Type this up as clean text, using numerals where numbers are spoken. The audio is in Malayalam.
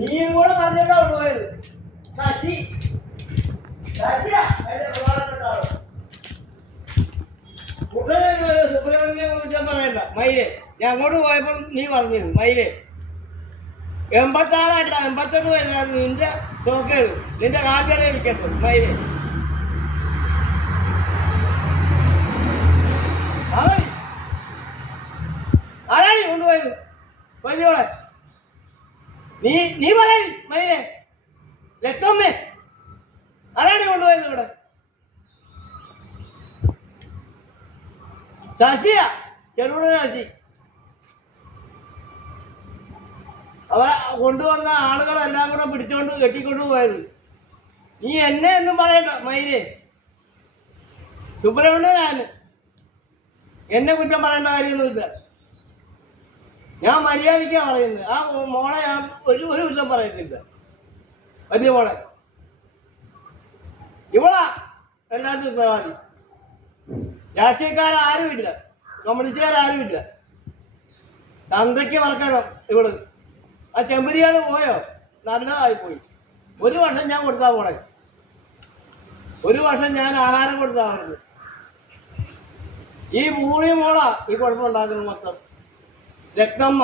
നീയും കൂടെ പറഞ്ഞിട്ടാ പോയത്. ശശി ശശിയാ അതിന്റെ പ്രധാനപ്പെട്ട ആള്. സുബ്രഹ്മണ്യം കുറ്റം പറയണ്ട. മയിലേ, ഞാൻ അങ്ങോട്ട് പോയപ്പോൾ നീ പറഞ്ഞിരുന്നു മയിലേ 86 88 വയസ്സാണ് നിന്റെ തോക്കേട് നിന്റെ കാൽക്കട ഇരിക്കട്ടെ മയിലേ. ആരാണി കൊണ്ടുപോയത് വലിയോളെ? നീ പറയണി മയിലേ. രക്തമ്മേ ആരാണി കൊണ്ടുപോയത് ഇവിടെ? ശശിയാ, ചെറുപുഴ ശശി. അവരെ കൊണ്ടുവന്ന ആളുകളെല്ലാം കൂടെ പിടിച്ചുകൊണ്ട് കെട്ടിക്കൊണ്ടു പോയത്. നീ എന്നെ എന്നും പറയണ്ട മയിലേ. സുബ്രഹ്മണ്യനാണ്, എന്നെ കുറ്റം പറയേണ്ട കാര്യമൊന്നുമില്ല. ഞാൻ മര്യാദയ്ക്കാണ് പറയുന്നത്. ആ മോളെ ഞാൻ ഒരു കുറ്റം പറയത്തില്ല. വലിയ മോളെ ഇവളാ എല്ലാവർക്കും ഉത്തരവാദി. രാഷ്ട്രീയക്കാരാരുമില്ല, കമ്മ്യൂണിസ്റ്റുകാരാരുമില്ല. തന്തയ്ക്ക് മറക്കണം ഇവള്. ആ ചെമ്പരിയാട് പോയോ? നല്ലതായിപ്പോയി. 1 വർഷം ഞാൻ കൊടുത്താ പോണേ. 1 വർഷം ഞാൻ ആഹാരം കൊടുത്താ അവർക്ക്. ഈ പൂറി മോളാ ഈ കുഴപ്പമുണ്ടാക്കുന്നത് മൊത്തം. രക്തമ്മ